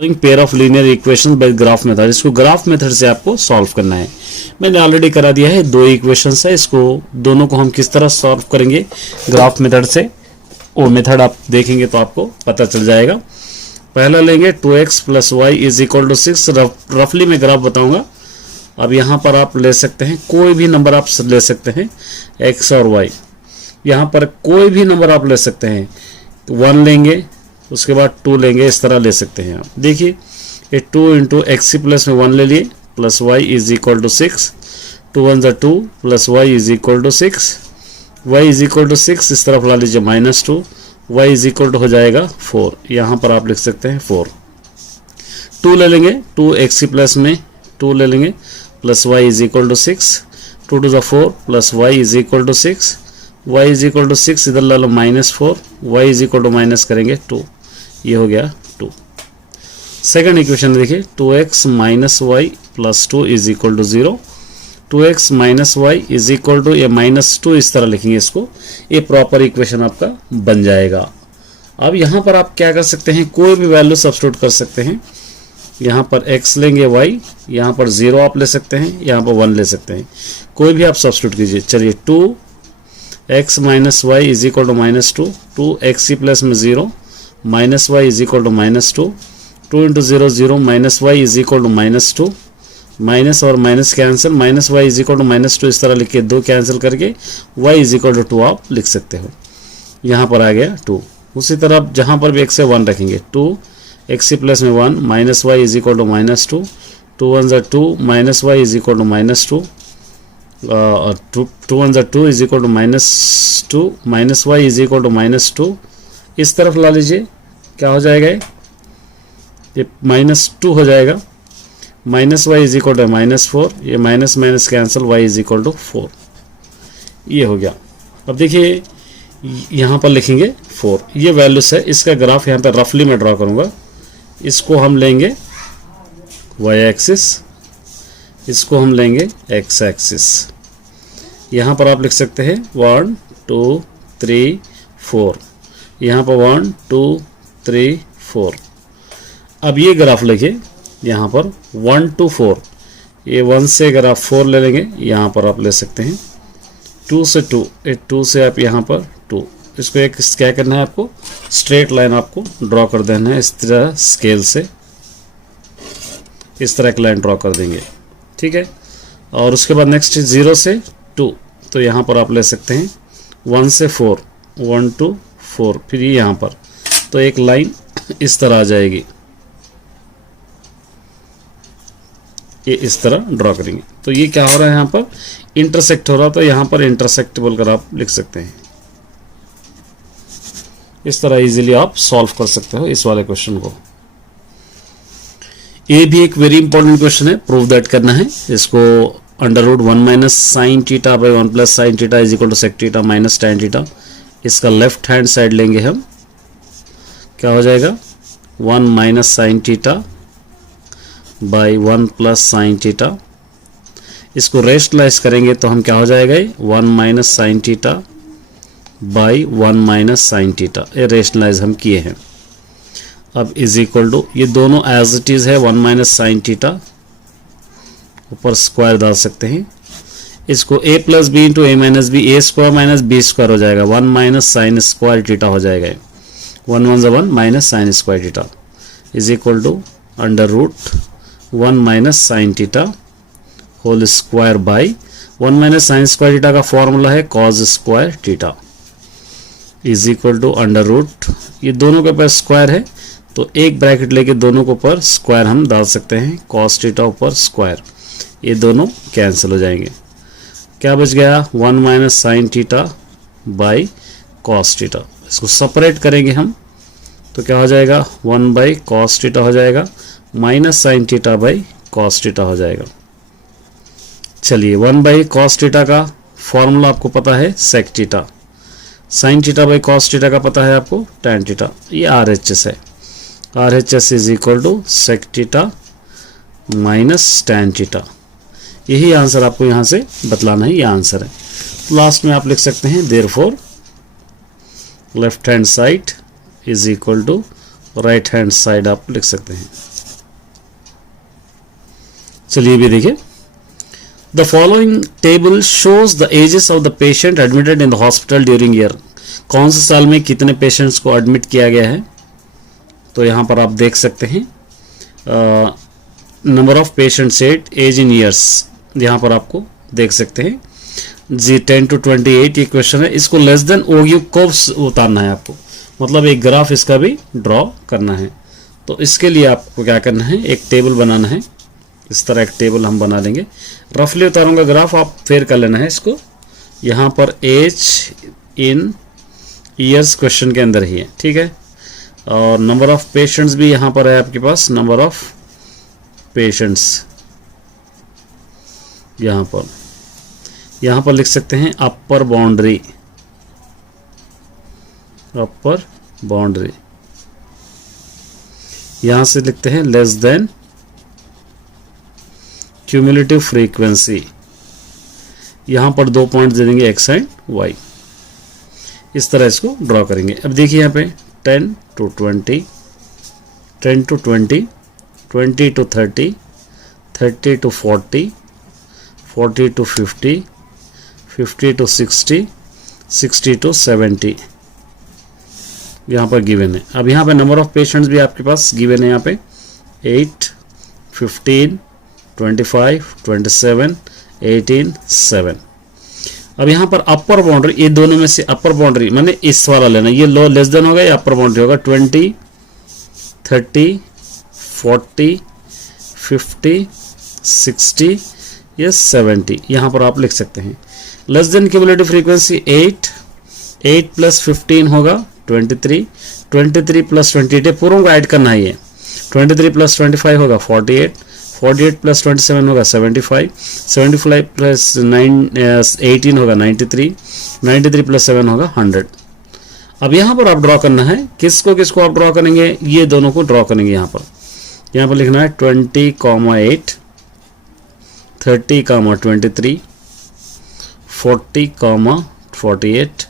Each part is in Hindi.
Pair of linear equations bye graph method, इसको ग्राफ मेथड से आपको सॉल्व करना है। मैंने ऑलरेडी करा दिया है, दो इक्वेशंस है, इसको दोनों को हम किस तरह सॉल्व करेंगे ग्राफ मेथड से, वो मेथड आप देखेंगे तो आपको पता चल जाएगा। पहला लेंगे 2x + y = 6, रफली मैं ग्राफ बताऊंगा। अब यहाँ पर आप ले सकते हैं कोई भी नंबर आप ले सकते हैं, x और y, यहाँ पर कोई भी नंबर आप ले सकते हैं। 1 लेंगे, उसके बाद 2 लेंगे, इस तरह ले सकते हैं आप। देखिए ये 2 × x प्लस में 1 ले लिए plus y = 6, 2 1 = 2 plus y = 6, y = 6 इस तरफ ला लीजिए -2, y = हो जाएगा 4, यहाँ पर आप लिख सकते हैं 4। 2 ले लेंगे, 2x प्लस में 2 ले लेंगे plus y = 6, 2 2 4 plus y = 6, y = 6 इधर ला लो -4, y = माइनस करेंगे 2, ये हो गया 2। सेकंड इक्वेशन देखिए 2x - y + 2 = 0, 2x - y = ये -2 इस तरह लिखेंगे इसको, ये प्रॉपर इक्वेशन आपका बन जाएगा। अब यहाँ पर आप क्या कर सकते हैं, कोई भी वैल्यू सब्स्टिट्यूट कर सकते हैं। यहाँ पर x लेंगे, y, यहाँ पर 0 आप ले सकते हैं, यहाँ पर 1 ले सकते हैं, कोई भी आप सब्स्टिट्यूट कीजिए। चलिए 2x - y = -2, 2x प्लस में 0 -y = -2, 2 × 0 0 -y = -2, माइनस और माइनस कैंसिल, -y = -2 इस तरह लिख के 2 कैंसिल करके y = 2 आप लिख सकते हो। यहाँ पर आ गया 2। उसी तरह जहाँ पर भी x से 1 रखेंगे, 2x प्लस में 1 -y = -2, 2 1 = 2 -y = -2, 2 1 = 2 -2, -y = -2 इस तरफ ला लीजिए, क्या हो जाएगा ये -2 हो जाएगा, -y = -4, ये माइनस माइनस कैंसिल, y = 4, ये हो गया। अब देखिए यहाँ पर लिखेंगे 4, ये वैल्यूज है। इसका ग्राफ यहाँ पर रफली मैं ड्रॉ करूँगा। इसको हम लेंगे y एक्सिस, इसको हम लेंगे x एक्सिस। यहाँ पर आप लिख सकते हैं 1 2 3 4, यहाँ पर 1 2 3 4। अब ये ग्राफ लिखिए, यहाँ पर 1 to 4, ये 1 से अगर आप 4 ले लेंगे, यहाँ पर आप ले सकते हैं 2 से 2, 2 से आप यहाँ पर 2, इसको एक क्या करना है, आपको स्ट्रेट लाइन आपको ड्रॉ कर देना है इस तरह स्केल से, इस तरह एक लाइन ड्रॉ कर देंगे, ठीक है। और उसके बाद नेक्स्ट 0 से 2, तो यहाँ पर आप ले सकते हैं 1 से 4, 1 to 4, फिर यहाँ पर तो एक लाइन इस तरह आ जाएगी, ये इस तरह ड्रॉ करेंगे। तो ये क्या हो रहा है, यहाँ पर इंटरसेक्ट हो रहा, तो यहाँ पर इंटरसेक्ट बोलकर आप लिख सकते हैं। इस तरह इजीली आप सॉल्व कर सकते हो इस वाले क्वेश्चन को। ये भी एक वेरी इंपॉर्टेंट क्वेश्चन है, प्रूव दैट करना है। इसको √1 - sin θ / 1 + sin θ = sec θ - tan θ, इसका लेफ्ट हैंड साइड लेंगे हम, क्या हो जाएगा 1 - sin θ / 1 + sin θ। इसको रेशनलाइज करेंगे तो हम क्या हो जाएगा, 1 - sin θ / 1 - sin θ, ये रेशनलाइज हम किए हैं। अब = ये दोनों एज इट इज़ है, 1 - sin θ, ऊपर स्क्वायर डाल सकते हैं। इसको a + b × a - b, a² - b² हो जाएगा, 1 - sin² θ हो जाएगा, 1 1 = 1 - sin² θ = √1 - sin θ whole square by 1 - sin² θ का फॉर्मूला है cos² θ = ये दोनों के ऊपर स्क्वायर है, तो एक ब्रैकेट लेके दोनों के ऊपर स्क्वायर हम डाल सकते हैं, cos θ ऊपर स्क्वायर, ये दोनों कैंसिल हो जाएंगे। क्या बच गया, 1 - sin θ / cos θ। इसको सेपरेट करेंगे हम तो क्या हो जाएगा, 1 / cos θ हो जाएगा, -sin θ / cos θ हो जाएगा। चलिए 1 / cos θ का फॉर्मूला आपको पता है sec θ, sin θ / cos θ का पता है आपको tan θ, ये RHS है, RHS = sec θ - tan θ। यही आंसर आपको यहाँ से बतलाना है, ये आंसर है। लास्ट में आप लिख सकते हैं therefore left hand side = right hand side आप लिख सकते हैं। चलिए भी देखिए, the following table shows the ages of the patient admitted in the hospital during year. कौन से साल में कितने पेशेंट्स को एडमिट किया गया है, तो यहाँ पर आप देख सकते हैं number of patients at age in years, यहाँ पर आपको देख सकते हैं जी 10 to 28 ये क्वेश्चन है। इसको लेस देन ओयू कब उतारना है आपको, मतलब एक ग्राफ इसका भी ड्रॉ करना है। तो इसके लिए आपको क्या करना है, एक टेबल बनाना है। इस तरह एक टेबल हम बना लेंगे, रफली उतारूंगा ग्राफ, आप फेयर कर लेना है इसको। यहाँ पर एज इन ईयर्स क्वेश्चन के अंदर ही है, ठीक है। और नंबर ऑफ पेशेंट्स भी यहाँ पर है आपके पास, नंबर ऑफ पेशेंट्स यहाँ पर लिख सकते हैं अपर बाउंड्री, यहाँ से लिखते हैं लेस देन क्यूमुलेटिव फ्रीक्वेंसी, यहाँ पर 2 पॉइंट दे देंगे एक्स एंड वाई। इस तरह इसको ड्रॉ करेंगे। अब देखिए यहाँ पे 10 to 20, 10 to 20, 20 to 30, 30 to 40, 40 to 50, 50 to 60, 60 to 70 यहाँ पर गिवन है। अब यहाँ पे नंबर ऑफ पेशेंट्स भी आपके पास गिवन है, यहाँ पे 8, 15, 25, 27, 18, 7। अब यहाँ पर अपर बाउंड्री, ये दोनों में से अपर बाउंड्री मैंने इस वाला लेना, ये लो लेस देन होगा, ये अपर बाउंड्री होगा 20, 30, 40, 50, 60, ये 70, यहाँ पर आप लिख सकते हैं। Less than cumulative frequency 8 plus 15 होगा 23, 23 प्लस 28 पूरों को ऐड करना है, ये 23 प्लस 25 होगा 48, 48 प्लस 27 होगा 75, 75 प्लस 18 होगा 93, 93 प्लस 7 होगा 100। अब यहाँ पर आप ड्रॉ करना है, किसको आप ड्रॉ करेंगे, ये दोनों को ड्रॉ करेंगे। यहाँ पर लिखना है 20,8, 30,23, 40,48,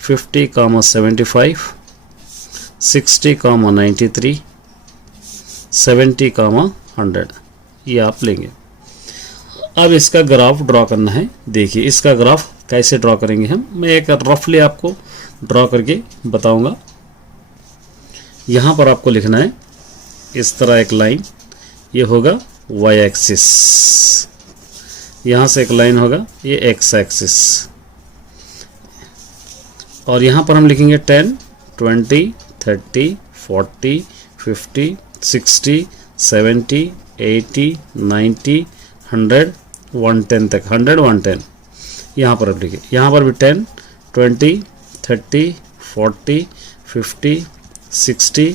50,75, 60,93, 70,100, ये आप लेंगे। अब इसका ग्राफ ड्रॉ करना है। देखिए इसका ग्राफ कैसे ड्रॉ करेंगे हम, मैं एक रफली आपको ड्रॉ करके बताऊंगा। यहाँ पर आपको लिखना है इस तरह एक लाइन, ये होगा y एक्सिस, यहाँ से एक लाइन होगा ये x एक्सिस, और यहाँ पर हम लिखेंगे 10, 20, 30, 40, 50, 60, 70, 80, 90, 100, 110 तक, 100, 110 यहाँ पर अब लिखिए। यहाँ पर भी 10, 20, 30, 40, 50, 60,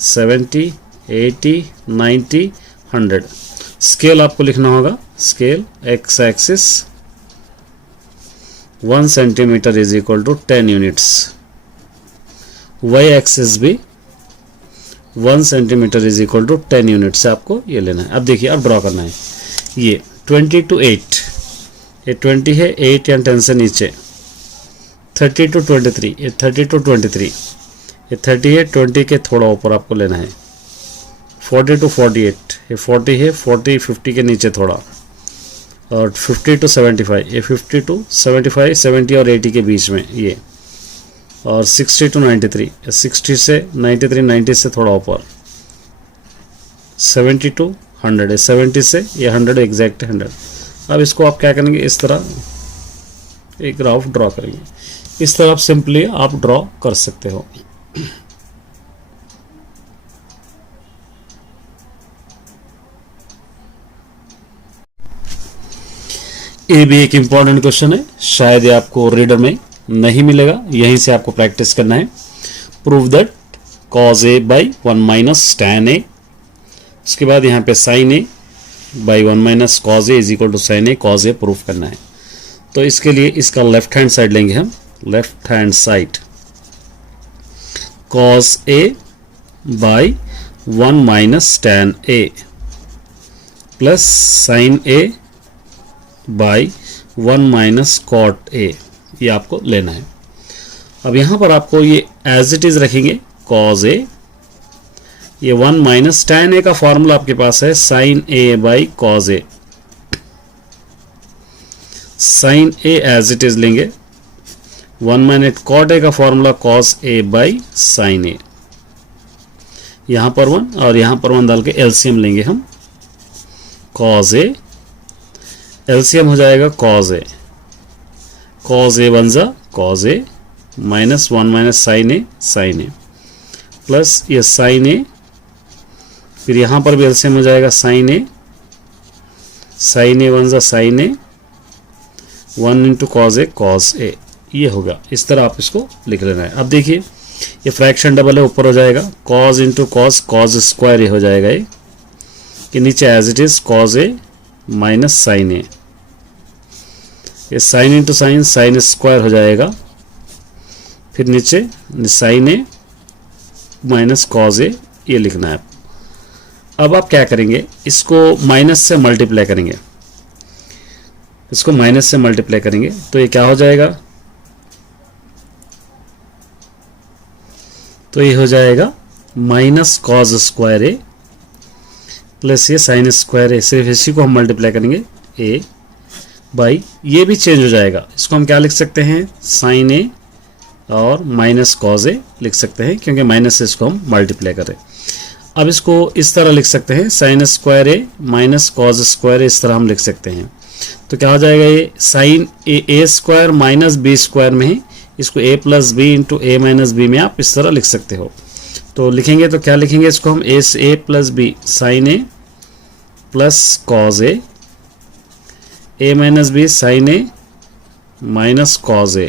70, 80, 90, 100। स्केल आपको लिखना होगा, scale x axis 1 centimetre is equal to 10 units, y axis भी 1 centimetre is equal to 10 unit से आपको ये लेना है। अब देखिए अब ड्रॉ करना है, ये 20 to 8, ये 20 है, 8 या 10 से नीचे, 30 to 23, ये 30 to 23, ये 30 है, 20 के थोड़ा ऊपर आपको लेना है। 40 to 48, ये 40 है, 40 50 के नीचे थोड़ा, और 50 to 75, ये 50 to 75, 70 और 80 के बीच में ये, और 60 to 93, 60 से 93, 90 से थोड़ा ऊपर, 70 to 100, 70 से ये 100 एग्जैक्ट 100। अब इसको आप क्या करेंगे, इस तरह एक ग्राफ ड्रॉ करेंगे। इस तरह आप सिंपली आप ड्रॉ कर सकते हो। ये भी एक इंपॉर्टेंट क्वेश्चन है, शायद ये आपको रीडर में नहीं मिलेगा, यहीं से आपको प्रैक्टिस करना है। Prove that cos a by 1 minus tan a, उसके बाद यहाँ पे sin a by 1 minus cos a is equal to sin a cos a proof करना है। तो इसके लिए इसका लेफ्ट हैंड साइड लेंगे हम, left hand side cos a by 1 minus tan a plus sin a by 1 minus cot a, ये आपको लेना है। अब यहाँ पर आपको ये एज इट इज रखेंगे cos a ये 1 माइनस tan a का फॉर्मूला आपके पास है sin a by cos a। sin a as it is लेंगे, 1 माइनस cot a का formula cos a by sin a। यहाँ पर 1 और यहाँ पर 1 डाल के एलसीएम लेंगे हम, cos a, एलसीएम हो जाएगा cos a, cos a one जा cos a minus 1 minus sin a plus ये sin a, फिर यहाँ पर भी एलसीएम हो जाएगा sin a वन जा sin a, 1 into cos a, ये होगा। इस तरह आप इसको लिख लेना है। अब देखिए ये फ्रैक्शन डबल है, ऊपर हो जाएगा cos इंटू cos स्क्वायर, ये हो जाएगा ये कि नीचे as it is cos a minus sin a, ये sin इंटू sin स्क्वायर हो जाएगा, फिर नीचे sin a minus cos a, ये लिखना है। अब आप क्या करेंगे, इसको माइनस से मल्टीप्लाई करेंगे, इसको माइनस से मल्टीप्लाई करेंगे तो ये क्या हो जाएगा, तो ये हो जाएगा minus cos square a plus ये sin स्क्वायर a, सिर्फ इसी को हम मल्टीप्लाई करेंगे a बाई, ये भी चेंज हो जाएगा, इसको हम क्या लिख सकते हैं sin a और माइनस cos a लिख सकते हैं, क्योंकि माइनस से इसको हम मल्टीप्लाई करें। अब इसको इस तरह लिख सकते हैं sin square a minus cos square a, इस तरह हम लिख सकते हैं। तो क्या हो जाएगा, ये sin a square minus b square में ही इसको a plus B into A minus B में आप इस तरह लिख सकते हो। तो लिखेंगे तो क्या लिखेंगे, इसको हम a plus B sin a plus cos a minus B sin a minus cos a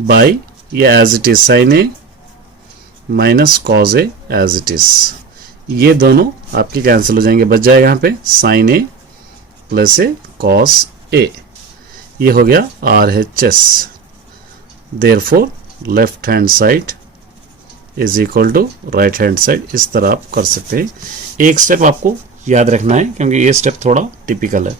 by ये as it is sin a minus cos a as it is, ये दोनों आपके कैंसिल हो जाएंगे, बच जाएगा यहाँ पे sin a plus A cos a, ये हो गया RHS। Therefore left hand side is equal to right hand side, इस तरह आप कर सकते हैं। एक स्टेप आपको याद रखना है क्योंकि ये स्टेप थोड़ा टिपिकल है।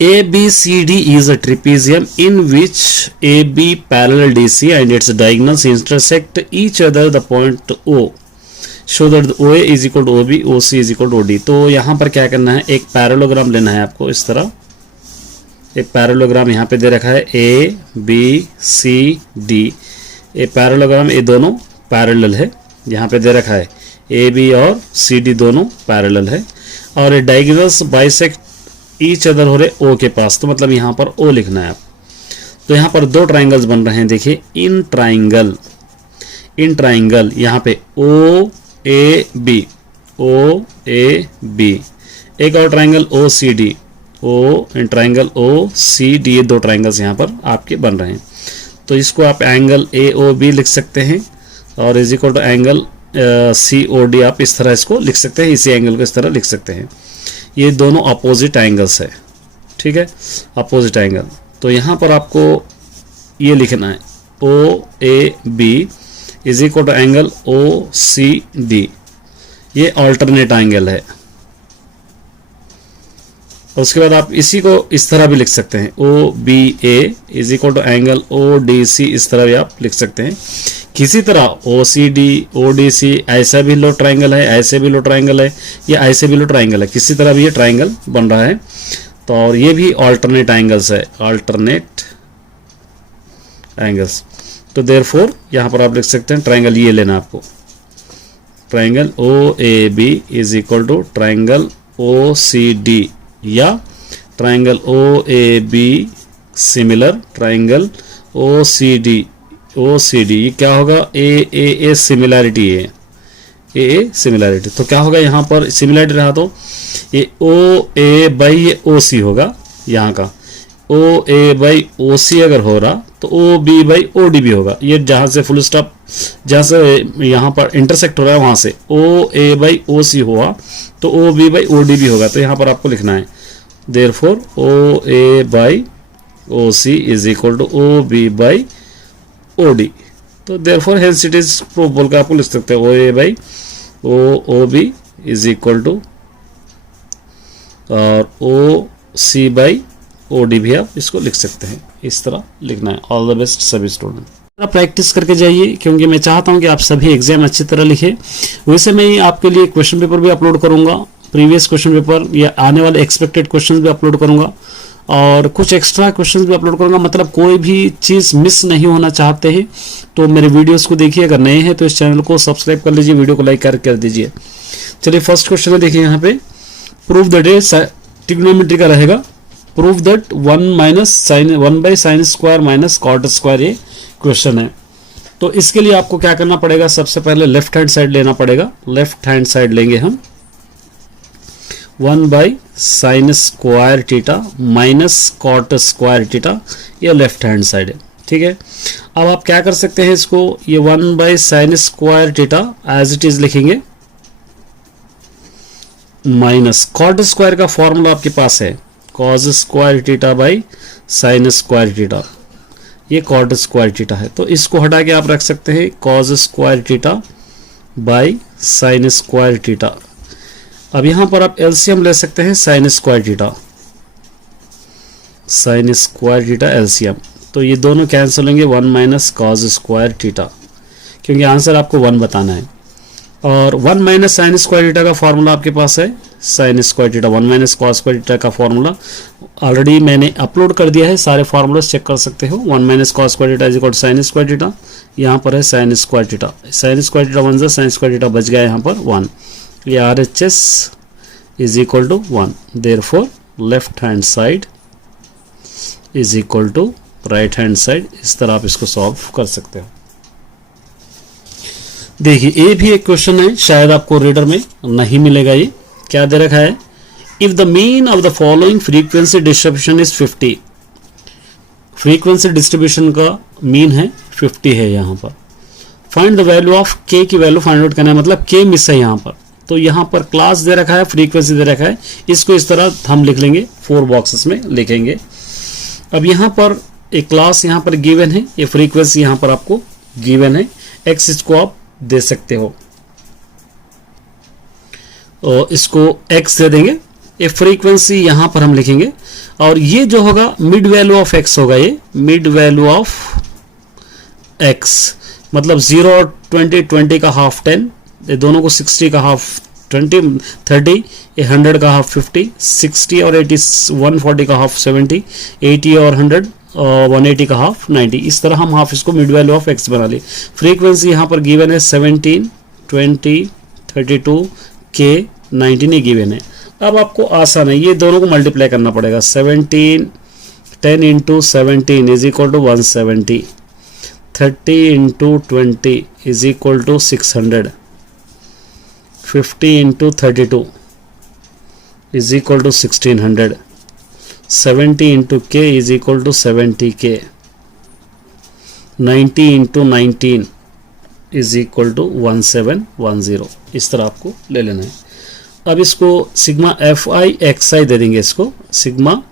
ABCD is a trapezium in which AB parallel DC and its diagonals intersect each other the point O. Show that OA is equal to OB, OC is equal to OD। तो यहाँ पर क्या करना है, एक पैरेललोग्राम लेना है आपको, इस तरह एक पैरेललोग्राम यहाँ पे दे रखा है ABCD, ये पैरेललोग्राम, ये दोनों पैरेलल है, यहाँ पे दे रखा है AB और CD दोनों पैरेलल है, और ये डायगोनल्स बाइसेक्ट ईच अदर हो रहे O के पास, तो मतलब यहाँ पर O लिखना है आप। तो यहाँ पर दो ट्राइंगल्स बन रहे हैं, देखिए इन ट्राइंगल यहाँ पे OAB, एक और ट्राइंगल OCD, ट्राइंगल OCD, ये दो ट्राइंगल्स यहाँ पर आपके बन रहे हैं। तो इसको आप एंगल AOB लिख सकते हैं और is equal to angle COD, आप इस तरह इसको लिख सकते हैं, इसी एंगल को इस तरह लिख सकते हैं। ये दोनों अपोजिट एंगल्स है, ठीक है, अपोजिट एंगल। तो यहाँ पर आपको ये लिखना है OAB is equal to angle OCD, ये अल्टरनेट एंगल है। और उसके बाद आप इसी को इस तरह भी लिख सकते हैं OBA is equal to angle ODC, इस तरह भी आप लिख सकते हैं। किसी तरह OCD ODC ऐसा भी लो ट्राइंगल है, ऐसे भी लो ट्राइंगल है, या ऐसे भी लो ट्राइंगल है, किसी तरह भी ये ट्राइंगल बन रहा है। तो और ये भी अल्टरनेट एंगल्स है, अल्टरनेट एंगल्स। तो देयरफॉर यहाँ पर आप लिख सकते हैं ट्राइंगल ये लेना आपको, triangle OAB is equal to triangle OCD या triangle OAB similar triangle OCD, ये क्या होगा A सिमिलैरिटी है, A सिमिलैरिटी। तो क्या होगा यहाँ पर सिमिलैरिटी रहा तो ये OA बाई ये OC होगा, यहाँ का OA बाई OC अगर हो रहा तो OB बाई OD भी होगा। ये जहाँ से फुल स्टॉप, जहाँ से यहाँ पर इंटरसेक्ट हो रहा है वहाँ से OA बाई OC हुआ तो OB बाई OD भी होगा। तो यहाँ पर आपको लिखना है therefore OA by OC is equal to OB by OD। तो therefore hence it is proof बोल के आपको लिख सकते हैं OA by OB is equal to और OC बाई OD भी आप इसको लिख सकते हैं, इस तरह लिखना है। ऑल द बेस्ट सभी स्टूडेंट। प्रैक्टिस करके जाइए, क्योंकि मैं चाहता हूं कि आप सभी एग्जाम अच्छी तरह लिखें। वैसे मैं आपके लिए क्वेश्चन पेपर भी अपलोड करूंगा, प्रीवियस क्वेश्चन पेपर या आने वाले एक्सपेक्टेड क्वेश्चंस भी अपलोड करूंगा, और कुछ एक्स्ट्रा क्वेश्चंस भी अपलोड करूंगा। मतलब कोई भी चीज़ मिस नहीं होना चाहते हैं तो मेरे वीडियोस को देखिए। अगर नए हैं तो इस चैनल को सब्सक्राइब कर लीजिए, वीडियो को लाइक कर दीजिए। चलिए फर्स्ट क्वेश्चन है, देखिए यहाँ पे प्रूफ दैट ट्रिग्नोमेट्री का रहेगा। Proof that 1/sin² minus cot square, ये क्वेश्चन है। तो इसके लिए आपको क्या करना पड़ेगा, सबसे पहले लेफ्ट हैंड साइड लेना पड़ेगा। लेफ्ट हैंड साइड लेंगे हम 1/sin² theta minus cot square theta, ये लेफ्ट हैंड साइड है। ठीक है, अब आप क्या कर सकते हैं, इसको ये 1/sin² theta as it is लिखेंगे, माइनस कॉट स्क्वायर का फॉर्मूला आपके पास है cos square theta by sine square theta, ये कॉट स्क्वायर थीटा है। तो इसको हटा के आप रख सकते हैं cos square theta by sine square theta. अब यहां पर आप एलसीएम ले सकते हैं sign square theta, sine square theta LCM, तो ये दोनों कैंसिल होंगे 1 माइनस cos स्क्वायर थीटा, क्योंकि आंसर आपको 1 बताना है। और 1 माइनस साइन स्क्वायर थीटा का फॉर्मूला आपके पास है sine square theta, 1 minus cos square theta का फॉर्मूला ऑलरेडी मैंने अपलोड कर दिया है, सारे फॉर्मूलास चेक कर सकते हो। 1 minus cos square theta is equal to sine square theta, यहाँ पर है sine square theta, sine square theta 1 sine square theta बच गया यहाँ पर 1, ये RHS is equal to 1, therefore left hand side is equal to right hand side. इस तरह आप इसको सॉल्व कर सकते हो। देखिए ये भी एक क्वेश्चन है, शायद आपको रीडर में नहीं मिलेगा। ये क्या दे रखा है, if the mean of the following frequency distribution is 50, frequency distribution का मीन है 50 है यहाँ पर। Find the value of k की वैल्यू फाइंड आउट करना है, मतलब k मिस है यहाँ पर। तो यहाँ पर क्लास दे रखा है, फ्रीक्वेंसी दे रखा है, इसको इस तरह हम लिख लेंगे, 4 बॉक्सेस में लिखेंगे। अब यहाँ पर एक क्लास यहाँ पर गिवन है, ये फ्रीक्वेंसी यहाँ पर आपको गिवन है, x इसको आप दे सकते हो, और इसको x दे देंगे, ये फ्रीक्वेंसी यहाँ पर हम लिखेंगे, और ये जो होगा मिड वैल्यू ऑफ x होगा, ये मिड वैल्यू ऑफ x, मतलब 0 और 20 का हाफ 10, ये दोनों को 60 का हाफ 20 30, ये 100 का हाफ 50, 60 और 80 140 का हाफ 70, 80 और 100 180 का हाफ 90, इस तरह हम हाफ इसको मिड वैल्यू ऑफ x बना ली। फ्रीक्वेंसी यहाँ पर गिवन है 17 20 32 k 19 ये गिवन है। अब आपको आसान है, ये दोनों को मल्टीप्लाई करना पड़ेगा। 17 10 into 17 is equal to 170, 30 into 20 is equal to 600, 50 into 32 is equal to 1600, 70 into k is equal to 70k, 90 into 19 is equal to 1710, इस तरह आपको ले लेना है। अब इसको सिग्मा fi xi दे देंगे, इसको सिग्मा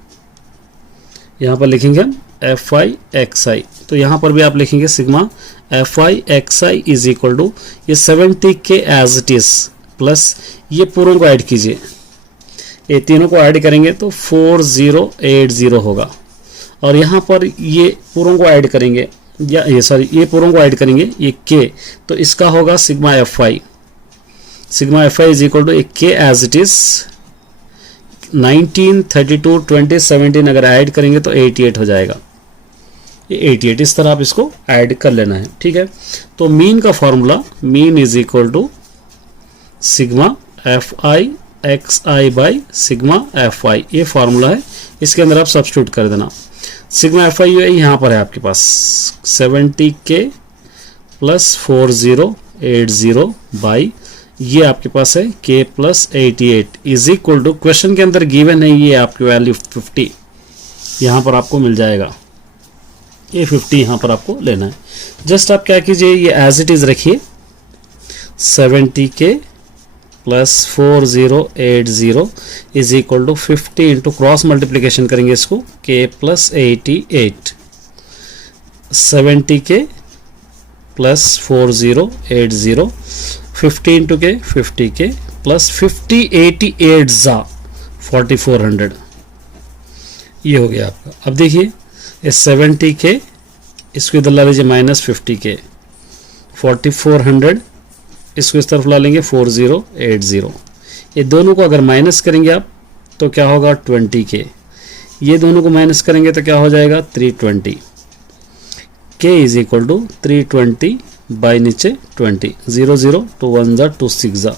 यहाँ पर लिखेंगे हम fi xi, तो यहाँ पर भी आप लिखेंगे sigma fi xi is equal to ये 70k as it is plus ये पूरों को ऐड कीजिए, ये तीनों को ऐड करेंगे तो 4080 होगा, और यहाँ पर ये पूरों को ऐड करेंगे, या ये पूरों को ऐड करेंगे ये k, तो इसका होगा sigma fi, sigma fi is equal to k as it is 19 32 20 17 अगर ऐड करेंगे तो 88 हो जाएगा, ये 88, इस तरह आप इसको ऐड कर लेना है। ठीक है, तो मीन का formula, mean is equal to sigma fi xi by sigma fi, ये फॉर्मूला है, इसके अंदर आप सब्स्टिट्यूट कर देना। सिग्मा fi यहाँ पर है आपके पास 70k प्लस 4080 बाई ये आपके पास है k plus 88 is equal to, question के अंदर गिवन है ये आपकी वैल्यू 50, यहाँ पर आपको मिल जाएगा, ये 50 यहाँ पर आपको लेना है। जस्ट आप क्या कीजिए, ये एज इट इज रखिए, 70k plus 4080 is equal to 50 into cross multiplication करेंगे इसको, k plus 88, 70k plus 4080, 50 into k 50k plus 5088 जा 4400, ये हो गया आपका। अब देखिए ये 70k इसको इधर ला लीजिए -50K, 4400 इसको इस तरफ ला लेंगे 4080। ये दोनों को अगर माइनस करेंगे आप तो क्या होगा 20K, ये दोनों को माइनस करेंगे तो क्या हो जाएगा 320। K is equal to 320 by नीचे 20, 0 0 2 1 जा 2 6 जा,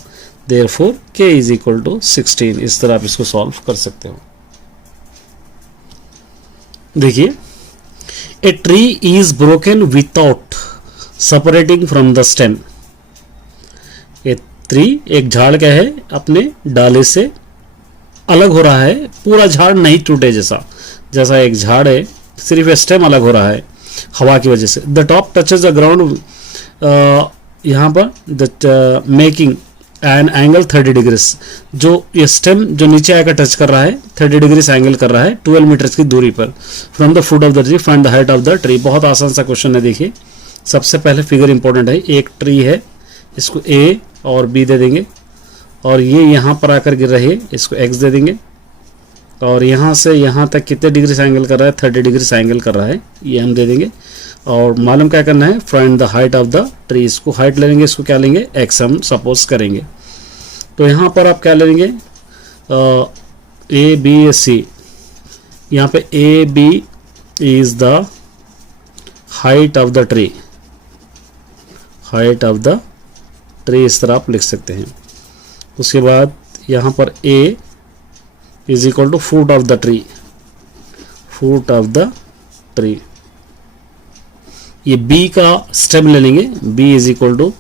therefore K is equal to 16। इस तरह आप इसको सॉल्व कर सकते हो। देखिए, a tree is broken without separating from the stem. A tree, एक झाड़ क्या है, अपने डाले से अलग हो रहा है, पूरा झाड़ नहीं टूटे, जैसा एक झाड़ है सिर्फ स्टेम अलग हो रहा है हवा की वजह से। The top touches the ground, यहाँ पर the making an angle 30 degrees. जो ये स्टेम जो नीचे आकर टच कर रहा है 30 डिग्रीज एंगल कर रहा है 12 मीटर्स की दूरी पर from the foot of the tree, find the height of the tree. बहुत आसान सा क्वेश्चन है। देखिए, सबसे पहले फिगर इंपॉर्टेंट है। एक ट्री है, इसको A और B दे देंगे, और ये यहाँ पर आकर गिर रही है, इसको X दे देंगे, और यहाँ से यहाँ तक कितने डिग्री से एंगल कर रहा है 30 डिग्री से एंगल कर रहा है, ये हम दे देंगे। और मालूम क्या करना है, find the height of the tree. इसको हाइट ले लेंगे, इसको क्या लेंगे X हम सपोज करेंगे। तो यहाँ पर आप क्या ले लेंगे A B C, यहाँ पे A B is the height of the tree, height of the tree इस तरह आप लिख सकते हैं। उसके बाद यहाँ पर A is equal to foot of the tree, foot of the tree. ये B का स्टेम ले लेंगे, B is equal to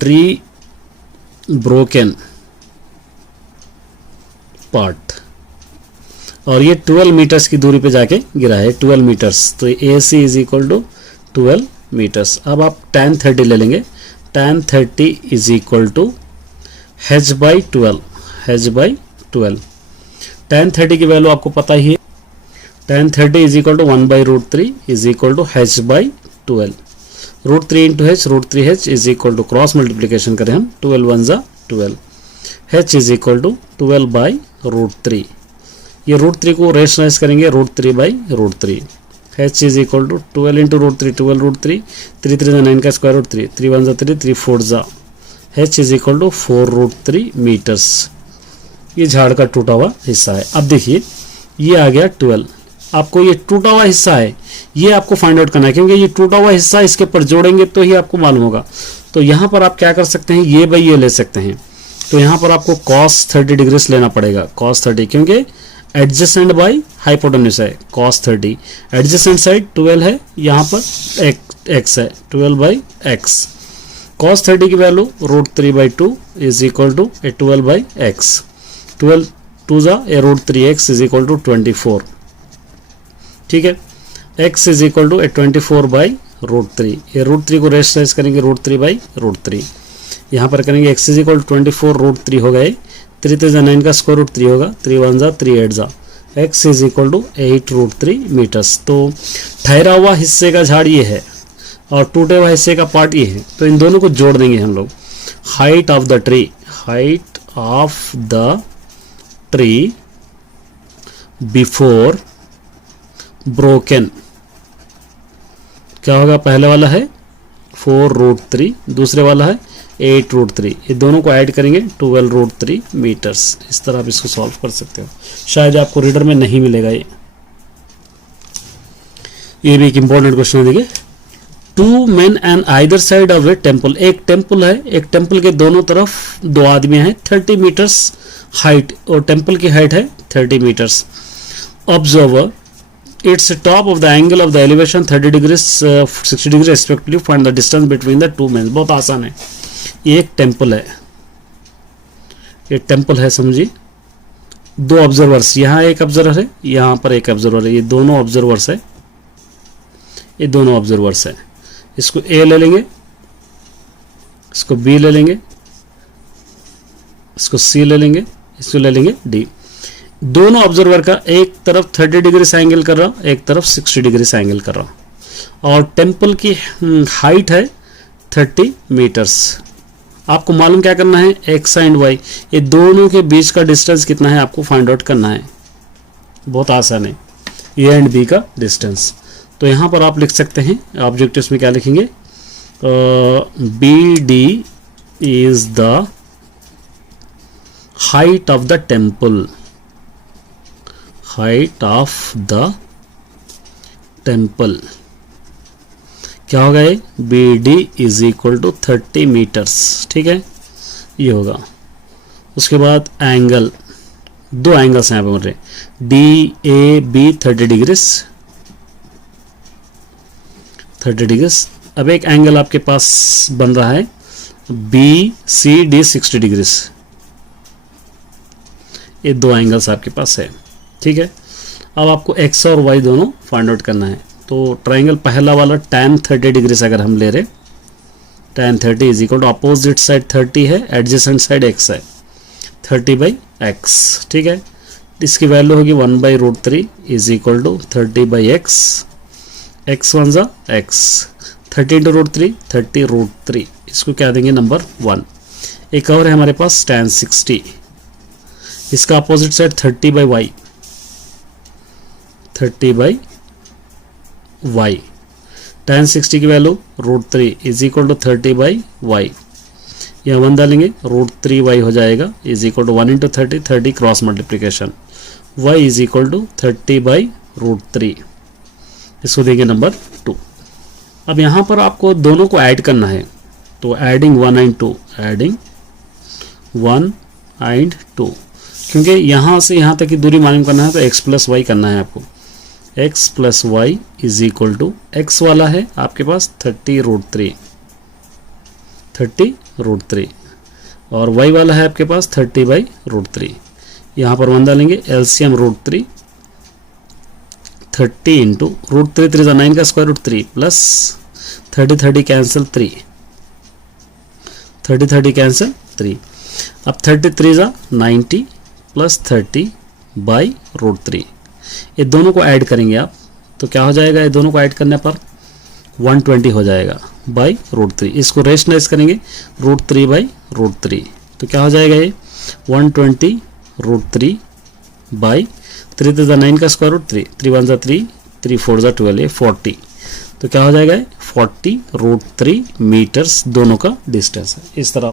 tree broken part, और ये 12 मीटर्स की दूरी पे जाके गिरा है, 12 मीटर्स। तो AC is equal to 12 metres. अब आप tan 30 ले लेंगे, tan 30 is equal to h by 12, h by 12। tan 30 की वैल्यू आपको पता ही है, tan 30 is equal to 1/√3 is equal to h by 12। √3 into h, √3h is equal to cross multiplication करें हम, 12 1 जा 12, h is equal to 12 by √3। ये √3 को रेशनलाइज करेंगे, √3 by √3। h is equal to 12 into √3, 12 √3, 3 3 जा 9 का स्क्वायर रूट 3, 3 1 जा 3, 3 4 जा, h is equal to 4√3 metres. ये झाड़ का टूटा हुआ हिस्सा है। अब देखिए, ये आ गया 12। आपको ये टूटा हुआ हिस्सा है, ये आपको फाइंड आउट करना है, क्योंकि ये टूटा हुआ हिस्सा इसके ऊपर जोड़ेंगे तो ही आपको मालूम होगा। तो यहाँ पर आप क्या कर सकते हैं, ये बाई ये ले सकते हैं। तो यहाँ पर आपको cos 30 डिग्रीज लेना पड़ेगा, cos 30, क्योंकि एडजेसेंट बाई हाइपोटेन्यूज है cos 30। एडजेसेंट साइड 12 है, यहाँ पर x है 12 बाई x। cos 30 की value √3/2 is equal to 12 by x। 12 2 जा √3x इज इक्वल टू 24। ठीक है, x is equal to 24 by √3। ये √3 को रेशनलाइज करेंगे, √3/√3। यहाँ पर करेंगे x इज इक्वल टू 24 √3 हो गए, 3 3 जा 9 का स्क्वायर रूट 3 होगा, 3 1 जा 3 8 जा, x is equal to 8√3 metres. तो ठहरा हुआ हिस्से का झाड़ ये है और टूटे हुआ हिस्से का पार्ट ये है, तो इन दोनों को जोड़ देंगे हम लोग। Height of the tree, height of the tree before broken, क्या होगा, पहले वाला है 4√3, दूसरे वाला है 8√3, ये दोनों को ऐड करेंगे 12√3 मीटर्स। इस तरह आप इसको सॉल्व कर सकते हो। शायद आपको रीडर में नहीं मिलेगा ये भी एक इंपॉर्टेंट क्वेश्चन है। देखिए, 2 men and either side of A temple. एक टेम्पल है, एक टेम्पल के दोनों तरफ 2 आदमी हैं, 30 मीटर्स हाइट, और टेम्पल की हाइट है 30 metres. Observer its top of the angle of the elevation 30 degrees 60 degree respectively, find the distance between the 2 men। बहुत आसान है। ये एक टेम्पल है, ये टेम्पल है समझिए। 2 ऑब्जर्वर्स, यहाँ एक ऑब्जर्वर है, यहाँ पर एक ऑब्जर्वर है, ये दोनों ऑब्जर्वर्स है, ये दोनों ऑब्जर्वर्स है। इसको A ले लेंगे, इसको B ले लेंगे, इसको C ले लेंगे, इसको ले लेंगे D। दोनों ऑब्जर्वर का एक तरफ 30 डिग्री से एंगल कर रहा, एक तरफ 60 डिग्री से एंगल कर रहा, और टेम्पल की हाइट है 30 मीटर्स। आपको मालूम क्या करना है, x एंड y, ये दोनों के बीच का डिस्टेंस कितना है आपको फाइंड आउट करना है। बहुत आसान है, A एंड B का डिस्टेंस। तो यहाँ पर आप लिख सकते हैं ऑब्जेक्टिव्स में क्या लिखेंगे, BD is the height of the temple, height of the temple क्या होगा ये, BD is equal to 30 metres, ठीक है, ये होगा। उसके बाद एंगल, दो एंगल्स यहाँ पे बन रहे हैं, DAB 30 डिग्रीज, 30 डिग्रीज। अब एक एंगल आपके पास बन रहा है BCD 60 डिग्रीज, ये दो एंगल्स आपके पास है, ठीक है। अब आपको x और y दोनों फाइंड आउट करना है। तो ट्राइंगल पहला वाला tan 30 डिग्रीज अगर हम ले रहे, tan 30 is equal to opposite side 30 है, एडजेसेंट साइड x है, 30/x, ठीक है। इसकी वैल्यू होगी 1/√3 is equal to 30/x, x 1 जा x, 30 × √3 30√3, इसको क्या देंगे नंबर 1। एक और है हमारे पास tan 60, इसका opposite side 30/y, 30/y, tan 60 की value √3 is equal to 30/y, यहाँ 1 डालेंगे √3y हो जाएगा is equal to 1 × 30, 30 cross multiplication, y is equal to 30/√3, इसको देंगे नंबर 2। अब यहाँ पर आपको दोनों को ऐड करना है, तो एडिंग 1 and 2, एडिंग 1 and 2, क्योंकि यहाँ से यहाँ तक की दूरी मालूम करना है तो x + y करना है आपको, x + y is equal to, x वाला है आपके पास 30√3, 30√3, और y वाला है आपके पास 30/√3, यहाँ पर 1 डालेंगे, LCM √3, 30 × √3 3 9 का square root 3 plus 30 cancel 3, 30 cancel 3, अब 33 90 प्लस 30/√3, ये दोनों को ऐड करेंगे आप तो क्या हो जाएगा, ये दोनों को ऐड करने पर 120 हो जाएगा /√3, इसको रेशनलाइज करेंगे √3/√3, तो क्या हो जाएगा ये 120√3 3 to the 9 का स्क्वायर रूट 3, 3 1 3, 3 4 12, ये 40, तो क्या हो जाएगा 40√3 मीटर्स दोनों का डिस्टेंस है। इस तरह